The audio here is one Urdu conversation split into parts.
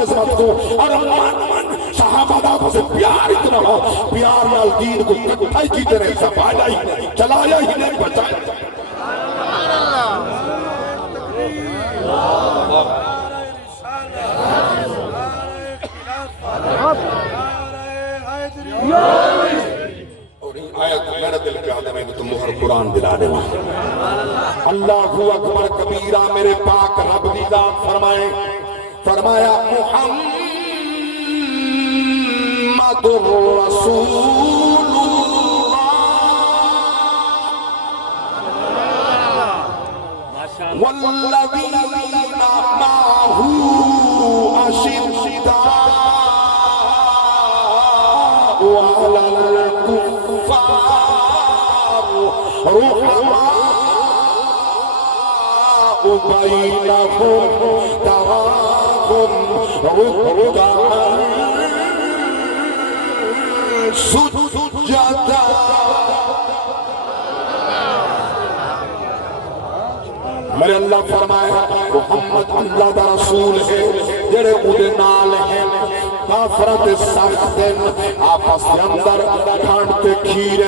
عظمت کو اور من صحابہ دا سے پیار اتنا ہو پیار نال دین کو کٹھائی کی طرح سفایا ہی نہیں چلایا ہی نہیں بچایا اور یہ آیت میرا دل پہ آدھے میں تو مہر قرآن دلا دے اللہ اکبر کبیرہ میرے پاک رب دی ذات فرمایا محمد رسول اللہ والذین معه أشداء على الكفار رحماء بينهم تراهم ركعا سجدا میرے اللہ فرمایا محمد اللہ دا رسول ہے جڑے اودے نال ہیں کافرت سخت ہیں آپس اندر کھانڈ تے کھیر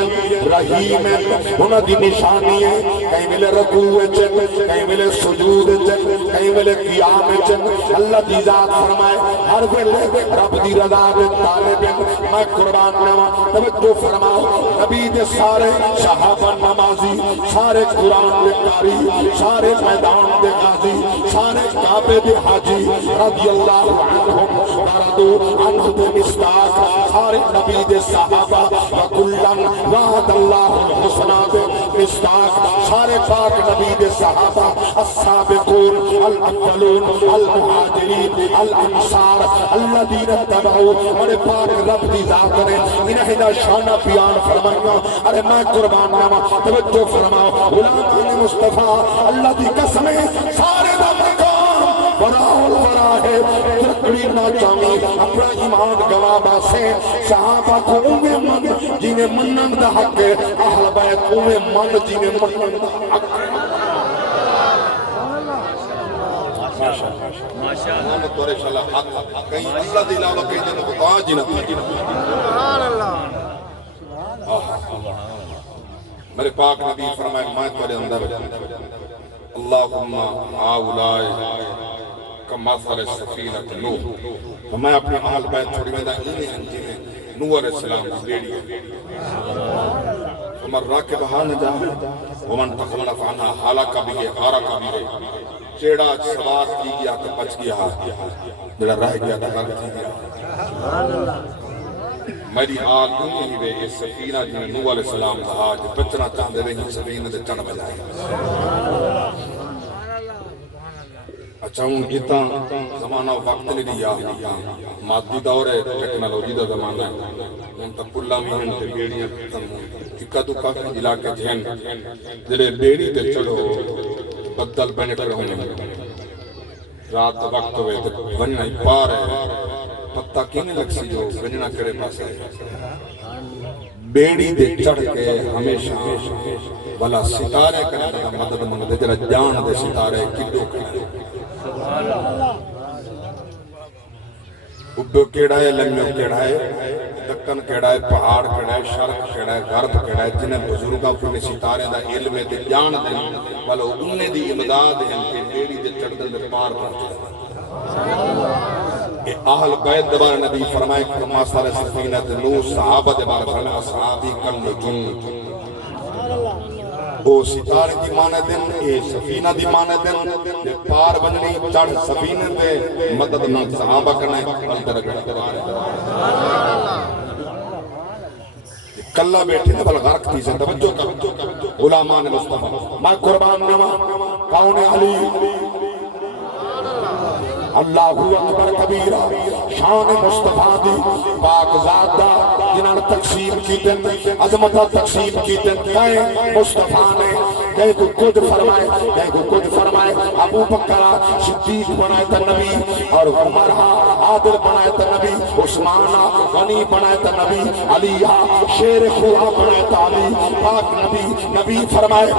رحیم ہیں انہاں دی نشانی ہے کہیں ملے رکوع وچ کہیں ملے سجود وچ کہیں ملے قیام وچ اللہ دی ذات فرمائے ہر ویلے رب دی رضا دے طالب میں قربان نواں توجہ فرماؤ نبی دے سارے صحابہ نمازی سارے قرآن دے قاری سارے میدان دے غازی سارے کعبے دے حاجی رضی اللہ عنہم دردو عنہ دے مصداق سارے نبی دے صحابہ وکلن وعد اللہ الحسنہ دے مصداق سارے پاک نبی دے صحابہ السابقون الاولون المہاجرین الانصار الذین اتبعوا اور پاک رب دی ذات نے انہاں شانہ بیان فرمایا ارے میں قربان نامہ توجہ فرماؤ غلامان مصطفیٰ اللہ دی قسم سارے دا مقام براول برا ہے تکڑی نہ چاہیے اپنا ایمان گوابا سے صحابہ کو اوے من جنہیں منن دا حق ہے اہل بیت اوے من جنہیں منن دا حق ہے ماشاءاللہ توڑے شاءاللہ حق کہیں اللہ دی علاوہ کہیں جنہوں کو آج ہی نہ سبحان اللہ میرے پاک نبی فرمائے میں تھوڑے اندر اللہم آولائی کماثر سفینت نوح میں اپنے اہل بیت چھوڑی میں دا انہیں انجینے نوح علیہ السلام کی بیڑی ہے ومن راکبہا نجا ومن تخلف عنہ حالکہ بھی ہے حارکہ بھی ہے چیڑا سوار کی گیا کہ بچ گیا جڑا رہ گیا کہ غرق کی گیا میری حال دنیا ہی بے یہ سفینہ جنہیں نوح علیہ السلام کہا جو بچنا چاہتے رہے ہیں سفینہ دے چڑھ بجائے اچھا ان اتنا زمانہ وقت نہیں دیا مادی دور ہے ٹیکنالوجی دا زمانہ ہے ان تک کلا بھی ہیں تے بیڑیاں اکا دکا علاقے جہن جلے بیڑی تے چڑھو بدل بینٹ رہنے رات وقت ہوئے تے وننا ہی پار ہے پتہ کینے لگ سی جو وننا کرے پاس ہے بیڑی دے چڑھ کے ہمیشہ والا ستارے کرنے کا مدد منگتے جرہ جان دے ستارے کدو کرنے ابو کیڑا ہے لمیوں کیڑا ہے دکن کیڑا ہے پہاڑ کیڑا ہے شرق کیڑا ہے غرب کیڑا ہے جنہیں بزرگاں اپنے ستارے دا علم دے جان دے والا انہیں دی امداد ہیں کہ بیڑی دے چڑھ دے پار پہنچے کہ اہل بیت دبار نبی فرمائے کہ ماسار سفینت نوح صحابہ دبار فرمائے اصحابی کل نجوم وہ ستارے دی مانے دن اے سفینہ دی مانے دن پار بننی چڑھ سفینہ دے مدد نہ صحابہ کرنے بلدر گڑھ کلہ بیٹھے تھے بل غرق تھی سے توجہ کر غلامان مصطفیٰ میں قربان نما کون علی اللہ اکبر کبیرہ شان مصطفیٰ دی پاک ذات دا جنہاں تقسیم کی دن عظمتہ تقسیم کی دن کہیں مصطفیٰ نے کہیں کو کچھ فرمائے کہیں کو کچھ فرمائے ابو بکر صدیق بنائے تا نبی اور عمر عادل بنائے تا نبی عثمان غنی بنائے تا نبی علی شیر خدا بنائے تا علی پاک نبی فرمائے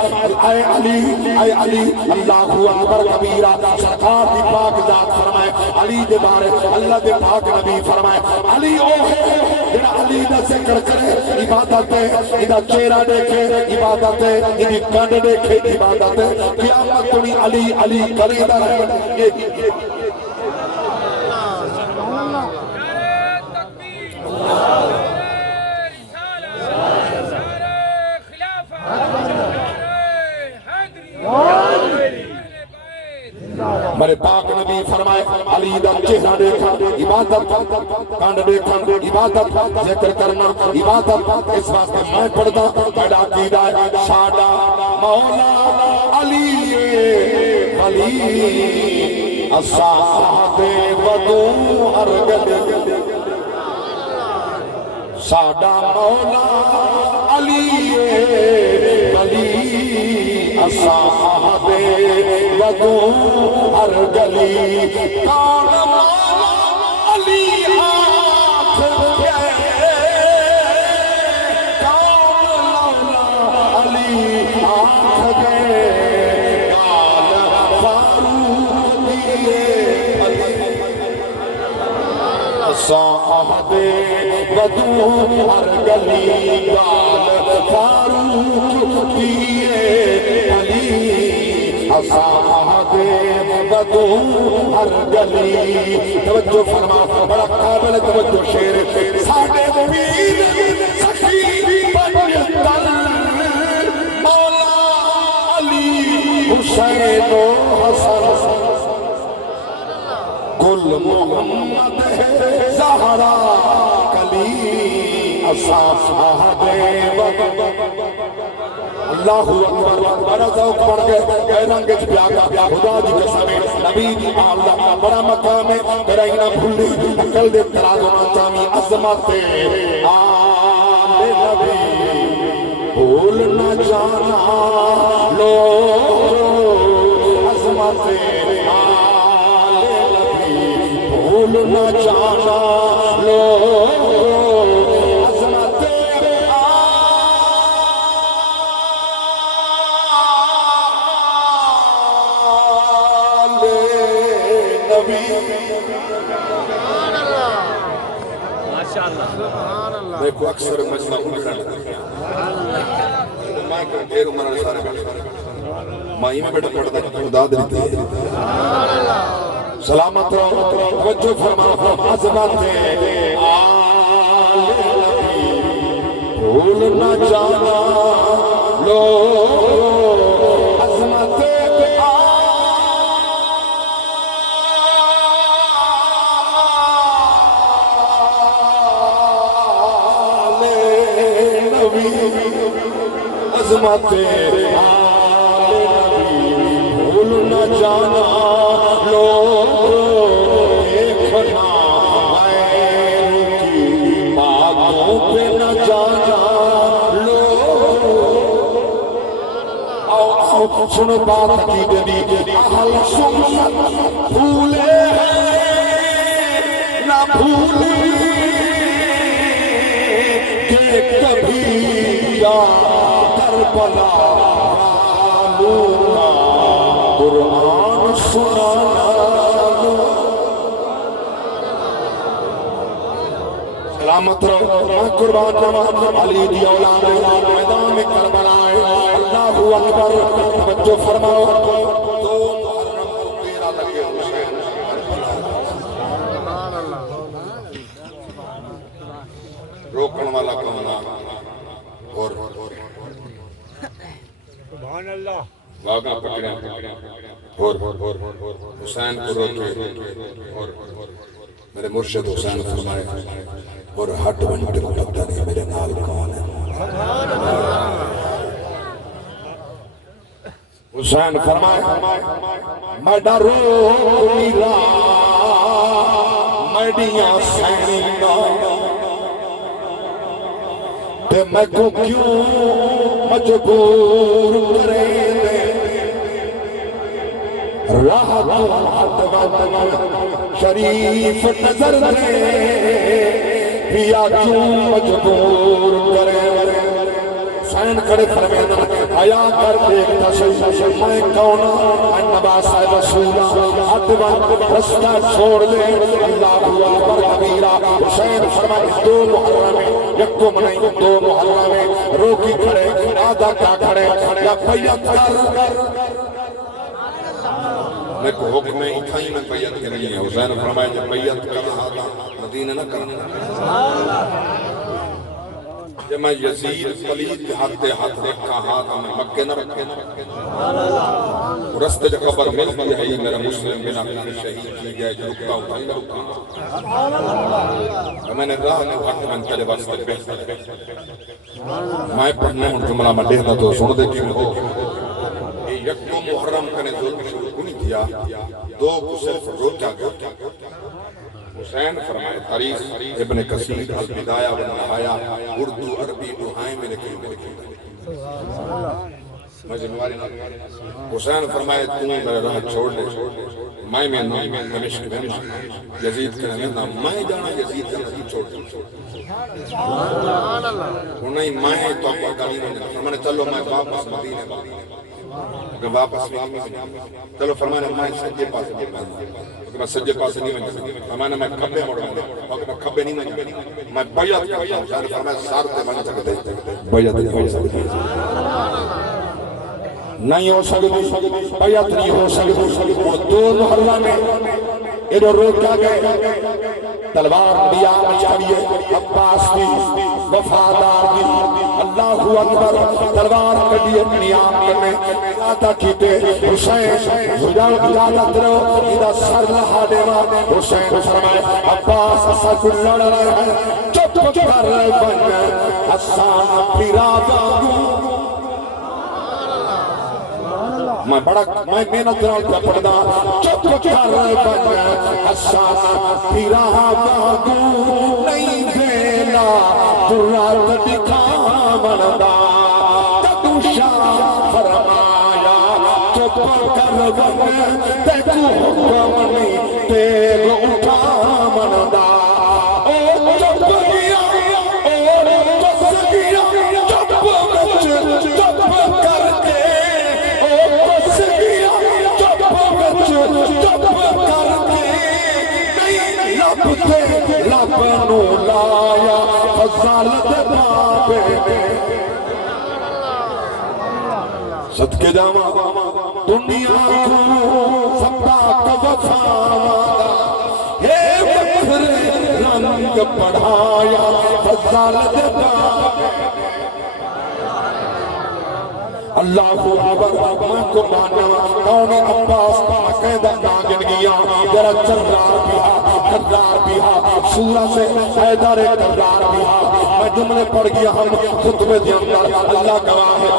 اے علی اللہ اکبر کبیرہ سرکار دی پاک ذات فرمائے علی دے بارے اللہ دے پاک نبی فرمائے علی او ہے جڑا علی دا ذکر کرے عبادت ہے ادھا چہرہ دیکھے عبادت ہے ادھی کن دیکھے عبادت ہے قیامت تنی علی علی کریدہ ہے میرے پاک نبی فرمائے علی دا چہرہ دیکھا عبادت کانڈ دیکھا عبادت ذکر کرنا عبادت اس واسطے میں پڑھدا پیدا کیدا ہے ساڈا مولا علی ولی اصحاب ودو ارگل ساڈا مولا علی ولی اصحاب ودو ہر گلی کان مولا علی آنکھ گئے کان مولا علی آنکھ گئے کان فاروق دیئے صاحب ودو ہر گلی کان فاروق دیئے علی صاحب ودو ہر گلی توجہ فرما بڑا قابل توجہ شیر ساڑھے پیر سخی بجتن مولا علی حسین و حسن گل محمد زہرا کلی صاحب ودو اللہ اکبر بڑا ذوق پڑھ گئے رنگ پیا کا خدا دی قسم نبی دی آل دا بڑا مقام ہے میرا ہی نہ بھولی عقل دے ترازو چاہی عظمت آل نبی بھول نہ جانا لو عظمت آل نبی بھول نہ جانا لو دیکھو اکثر مسئلہ اٹھنا لگا میں کہوں دیر عمرہ سارے بیٹھا مائی میں بیٹھا پڑھتا خدا دیتے ہیں سلامت رہو وجہ فرما عظمت آل نبی بھول نہ جانا لو عظمت عظمت آل نبی بھول نہ جانا لو دیکھنا غیر کی باتوں پہ نہ جانا لو آؤ سنو بات کی دلی اہل سنت بھولے نہ بھولے کہ کبھی یا کربلا والوں کا قرآن سنانا سلامت رہو میں قربان جاوا علی دی اولاد میدان میں کربلا اللہ اکبر توجہ فرماؤ تو محرم تیرا لگے حسین روکن والا کہنا اور سبحان اللہ واقعہ پکڑے اور حسین کو روکے اور میرے مرشد حسین فرمائے اور ہٹ ونٹ کو پتہ نہیں میرے نال کون ہے حسین فرمائے میں ڈرو میرا میڈیاں سینینا تے میں کو کیوں مجبور کرے دے راہ تو حد شریف نظر دے پیا کیوں مجبور کرے حسین کھڑے فرمینا آیا کر دیکھتا صحیح میں کون میں نباس رسولہ حدوان رستہ چھوڑ دے اللہ اکبر کبیرہ حسین فرمائے 2 محرم میں یکم نہیں 2 محرم میں روکی کھڑے آدھا کیا کھڑے یا بیعت کر میں کو حکم میں اٹھائی میں بیعت کرنی ہے حسین فرمائے جب بیعت کرنا آدھا مدینہ نہ کرنا جب میں یزید پلید کے ہاتھ رکھا ہاتھ میں مکہ نہ رکھے رستے جو خبر ملتی ہے یہ میرا مسلم بنا پھر شہید کی گئے جو رکھتا ہوں نہیں رکھتا میں نے راہ نے وقت میں تلے واسطے بہتر میں پڑھنے ہوں جملہ میں دیکھتا تو سن دے کیوں ہو یہ یکم محرم کنے ظلم شروع نہیں کیا 2 کو صرف روچا گیا حسین فرمائے تاریخ ابن کثیر البدایہ والنہایہ اردو عربی دعائیں میں لکھی حسین فرمائے تو میرے راہ چھوڑ لے میں دمشق میں یزید کہنے نا میں جانا یزید کہنے چھوڑ دے انہیں میں تو آپ کا میں نے چلو میں واپس مدینے اگر واپس چلو فرمانے میں سجے پاس میں سجے پاس نہیں میں فرمانے میں کھبے موڑ میں کھبے نہیں میں بیعت کرتا ہوں فرمانے سارتے بن سکتے بیعت نہیں ہو سکتی نہیں ہو سکتی بیعت نہیں ہو سکتی وہ 2 محرم میں ایڈو روکا گئے تلوار دیا مچھڑیے عباس بھی وفادار بھی اللہ اکبر تلوار کٹیے نیام کرنے آتا کیتے حسین اجازت رو ادھا سر لہا دیوا حسین فرمائے عباس اسا کل لڑ رہے ہیں چپ کر بن حسان پیرا باگو میں بڑا میں محنت رہا پڑھدا چپ کر بن حسان پیرا باگو نہیں دینا درات دکھا مندا تدوشا فرمایا چپ کر بن تیکو حکم نہیں تیگ اٹھا مندا او چپ گیا اور بس گیا چپ کر کے او بس گیا چپ کر کے نہیں لب نو لایا فضالت بابے صدقے جاما دنیا کو سبتا کا وفاوادہ ہے بکر رنگ پڑھایا فضالت بابے اللہ اکبر میں کو مانا کون عباس قیدہ ناگن گیا تیرا چردار بیہا سورہ سے حیدر کردار بیہا میں جملے پڑھ گیا ہم خطبے دے اندر اللہ گواہ ہے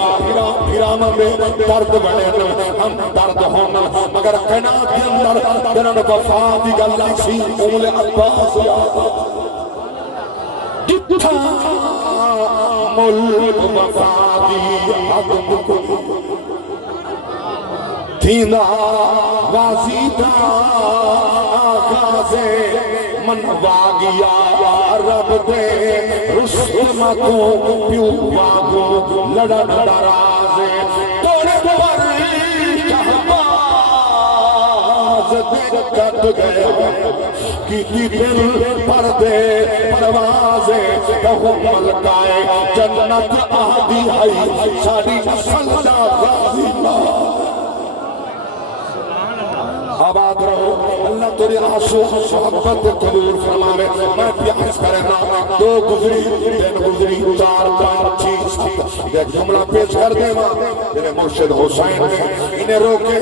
پھرام میں درد بڑے ہم درد ہونا مگر قناعت کے اندر تیرا وفا دی گلا سی امول عباس یاد جتھا ملک وفادی عدم کو تھینا وازیدہ آغاز من واگیا رب دے رسم کو پیو واگو لڑن درازے توڑے پر شہباز کٹ گیا کی دل پر دے پروازے بہو ملکائے جنت آدھی ہے ساری اصل دا غازی آباد رہو اللہ تیرے آنسو محبت قبول فرماوے میں پیاس کرنا 2 گزری 3 گزری 4 5 6 7 ایک جملہ پیش کر دے ماں میرے مرشد حسین نے انہیں روکے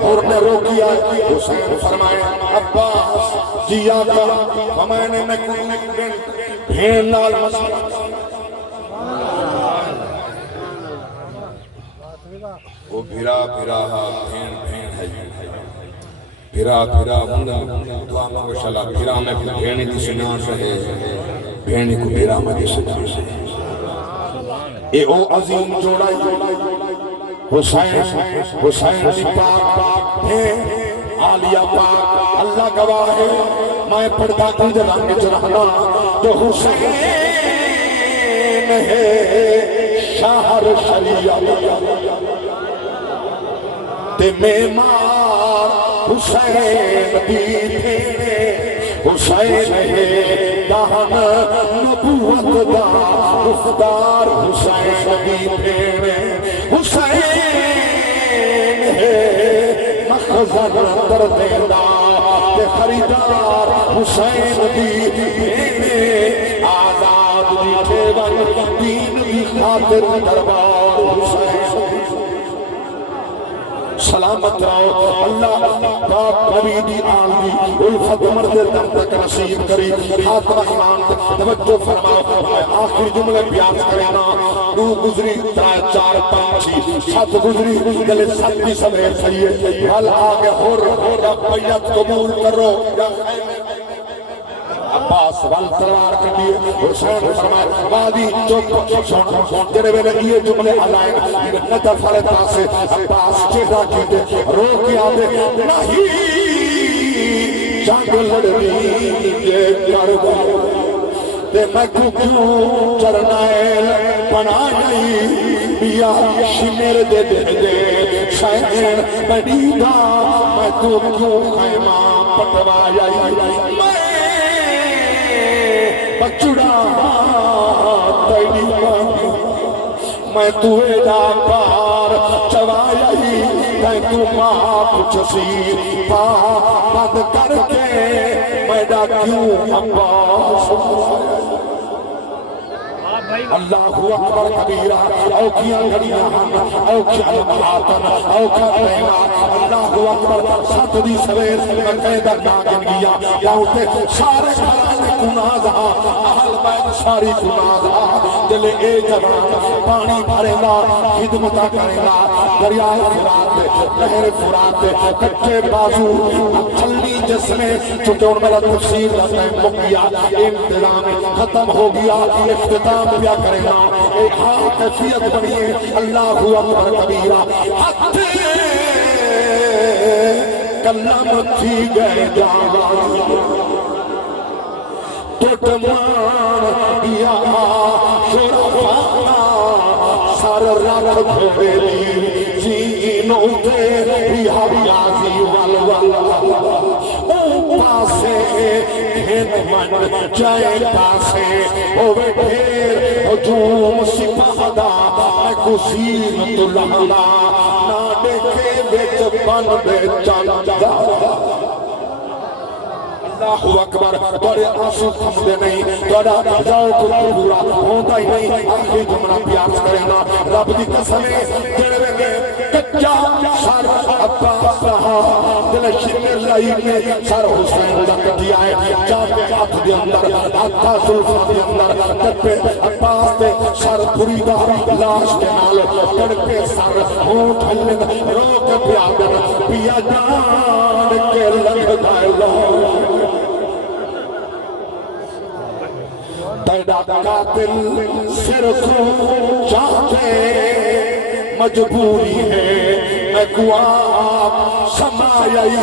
اور نے روکیا حسین فرمائے عباس جیا کا ہمیں میں کوئی بھین نال مسئلہ وہ بھیرا بھیرا بھین بھین ہے بھیرا بھیرا ہندہ دعا مانگو شالا بھیرا میں پھر بھینی دی سنان رہے بھینی کو بھیرا میں دی سنان رہے اے او عظیم جوڑائی حسین دی پاک ہے عالیہ پاک اللہ گواہ ہے میں پڑھتا کی رنگ چرہنا تو حسین ہے شاہر شریعت تے میمار حسین دی تھے حسین ہے دہن نبوت دا مختار حسین دی تھے حسین ہے مخزن دردیدہ تے خریدار حسین دی تھے آزاد دی تھے دین دی خاطر دربار حسین سلامت رہو اللہ پاک قریبی آنگی الفت مرد دم تک نصیب کری خاتمہ ایمان توجہ فرماؤ آخری جملے بیان کرنا دو گزری ترائے چار پانچی سات گزری جلے سات بھی سمرے سیئے حال آگے ہور یا بیعت قبول کرو یا خیمے عباس وال تلوار کر دیئے حسین فرمائے وادی چوک سون تیرے ویلے یہ جملے علائن نتر فالتا سے عباس چہرہ کیتے رو کیا دے نہیں جنگ لڑنی یہ کروا تے میں کیوں چرنائل بنائی بیا شمیر دے دے دے شائن بڑیدہ میں تو کیوں خیمہ پٹوائی بچڑا تیری مانگی میں توے جا پار چوائی میں تو ماں کچھ سی پا بند کر کے میں ڈا کیوں عباس اللہ اکبر کبیرہ او کیا گھڑیاں ہم او کیا لمحاتن او کیا رہنا اللہ اکبر سات دی سویر میں قیدر ناگن گیا یاوتے سارے گھرانے کنازہ اہل بیت ساری کنازہ دلے اے جوان پانی بھرنا خدمتہ کرنا دریائے فرات لہر فرات کچھے بازو چلنی جس میں چونکہ ان میرا تفسیر لگتا ہے مکیا انتظام ختم ہو گیا اختتام کیا کرنا ایک ہاں کیفیت بنیے اللہ اکبر کبیرہ حتی کلم تھی گئے جانا ٹوٹمان یا شرفانا سر رکھ بھولی جینوں دے ریہا بیازی والوالا پاسے گھن من جائے پاسے اوے ڈھیر ہجوم سپاہدہ کسین تو لہنا نانے کے بیچ بن بے چاندہ اللہ اکبر توڑے آنسو تھمدے نہیں توڑا جاؤ کو پورا ہوتا ہی نہیں آخری جملہ پیاس کرنا رب دی قسمیں جڑے گے کچا سر عباس رہا دل شمر لئی میں سر حسین لگ دیا ہے جاتے ہاتھ دے اندر ہاتھا ظلفہ دے اندر تپے عباس دے سر پوریدہ لاش کے نالو تڑپے سر ہونٹ ہلن روک پیادر پیا جان کے لگ دائے اللہ تیرا قاتل سر کو چاہتے مجبوری ہے میں گواب سمائی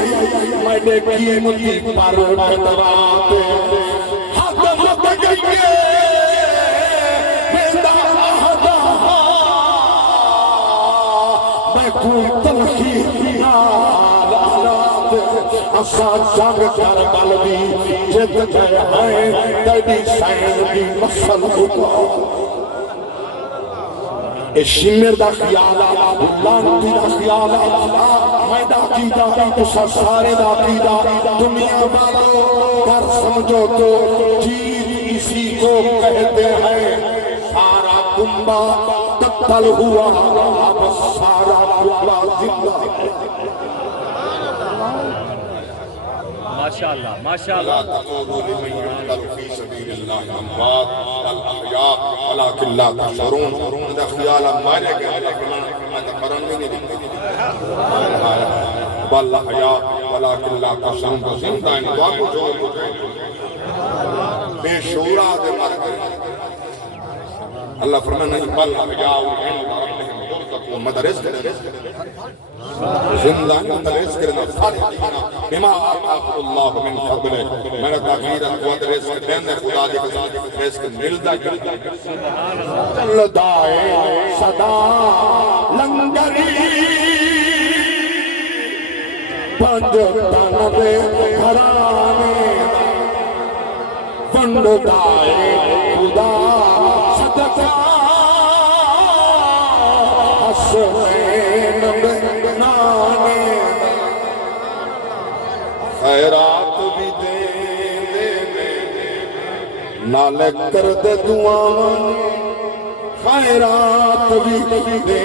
میں نے قیمتی پر بدواتے حد مت گئیے بیدہ آہدہ میں کوئی تلخی اسا جنگ کربل بھی جت گئے ہیں تیری سین دی مسل ہوتا اے شمر دا خیالا لانتی دا خیالا میں دا کیدا تو سارے دا کیدا دنیا والوں کر سمجھو تو چیز اسی کو کہتے ہیں سارا کنبا تقتل ہوا اب سارا کنبا زندہ ماشاءاللہ ماشاءاللہ لا تقولوا لمن يقتل في سبيل الله اموات بل احياء ولكن لا تشعرون اذا خيالا مارے گئے لیکن قرآن میں نہیں بل احياء ولكن لا تشعرون تو زندہ ہیں تو آپ کو جو بے شعورہ دے مر گئے اللہ فرمانا بل احیاء عند ربهم يرزقون مدرس زندہ مدرس کرنا فرحین بما آتاهم اللہ من فضلہ میرا تاخیر قوت رزق دینے خدا دی رزق ملدا لدائے صدا لنگری پنج تن دے گھرانے ونڈ دائے خدا صدقہ حسین بنانے خیرات بھی دے نالے کر دے دعاں خیرات بھی دے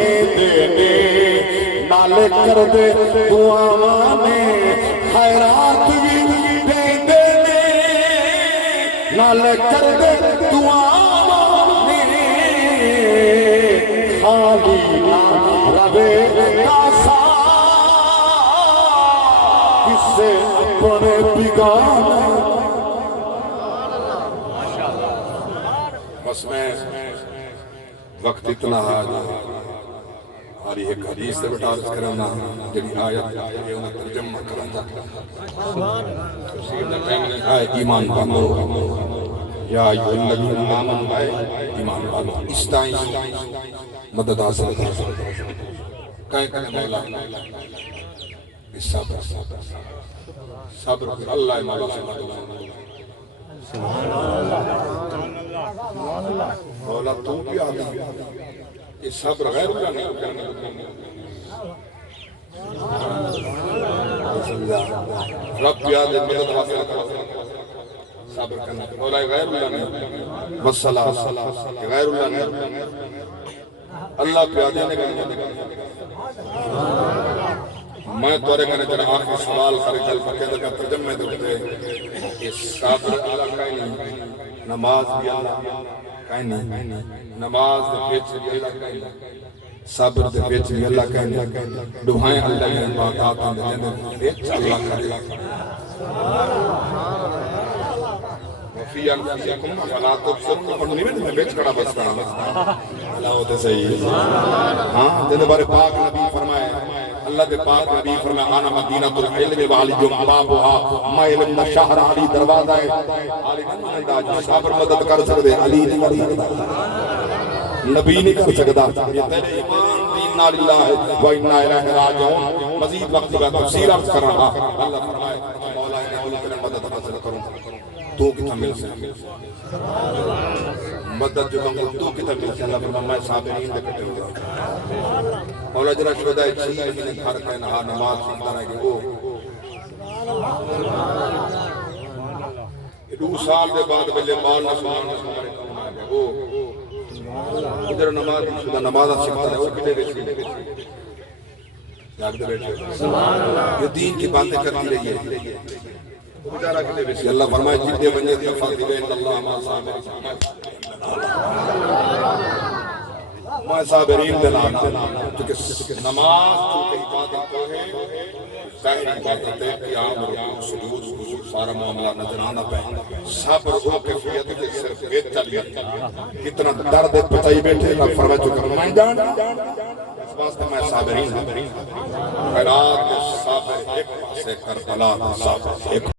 نالے کر دے دعاں خیرات بھی دے نالے کر دے دعاں خالی نہ روے کاسا کسے اپنے بگانے بس میں وقت اتنا اور یہ حدیث سے بٹا رس کرنا جنہی آیت یہ انہیں ترجمہ کرنا آئے ایمان باندھو یا ایوہ الذین آمنوا آئے ایمان باندھو اس ٹائم مدد حاصل کر کہیں مولا صبر صبر اللہ مولا سے مدد مولا تو بھی آدھی یہ صبر غیر اللہ نہیں رب یاد مدد حاصل کر صبر کرنا مولا غیر اللہ نہیں والصلاة غیر اللہ نہیں اللہ پیادے نے کرنا میں تورے کرنے جنہ آخری سوال خری جل فکر کا ترجمہ دکھتے یہ صبر اللہ کہیں نہیں نماز بھی اللہ کہیں نہیں نماز دے پیچھ بھی اللہ کہیں نہیں صبر دے پیچھ بھی اللہ کہیں نہیں دعائیں اللہ کی بات آتا دے پیچھ اللہ کہیں وفی انفسکم فلا تبصرون پڑھنی میں بیچ کڑا بس کڑا اللہ ہوتے صحیح ہاں دے بارے پاک نبی فرمائے اللہ دے پاک نبی فرمائے آنا مدینہ العلم وعلی بابها ما علم نہ شہر علی دروازہ ہے علی انداز صبر مدد کر سکتے علی نہیں کر سکتا نبی نہیں کر سکتا یہ تیرے ایمان انا للہ و انا الیہ راجعون مزید وقت کا تفسیر عرض کر رہا اللہ فرمائے مولا نے مدد حاصل کروں تو کتا مل سکتے مدد جو منگل تو کتا مل سکتے اللہ فرمائے میں صابرین دے کٹے ہوئے مولا جرہ شہدائی چیز ہی نہیں گھر کا نہا نماز سنتا رہے کہ وہ 2 سال دے بعد بلے مال نسوان وہ جرہ نماز شدہ نماز سکتا رہے وہ کٹے بیٹھے جاگ دے بیٹھے یہ دین کی باتیں کرتی رہی ہے اللہ فرمائے جدے بنجے دے فرد بین اللہ ما صابرین ما صابرین دلان کیونکہ نماز چونکہ عبادت کو ہے ظاہر عبادت ہے قیام رکوع سجود سارا معاملہ نظر آنا پہ صبر ہو کیفیت کے صرف ایک چلیے کتنا درد پتائی بیٹھے اللہ فرمائے چکر میں جان اس واسطہ میں صابرین خیرات صابر ایک پاسے کربلا صابر ایک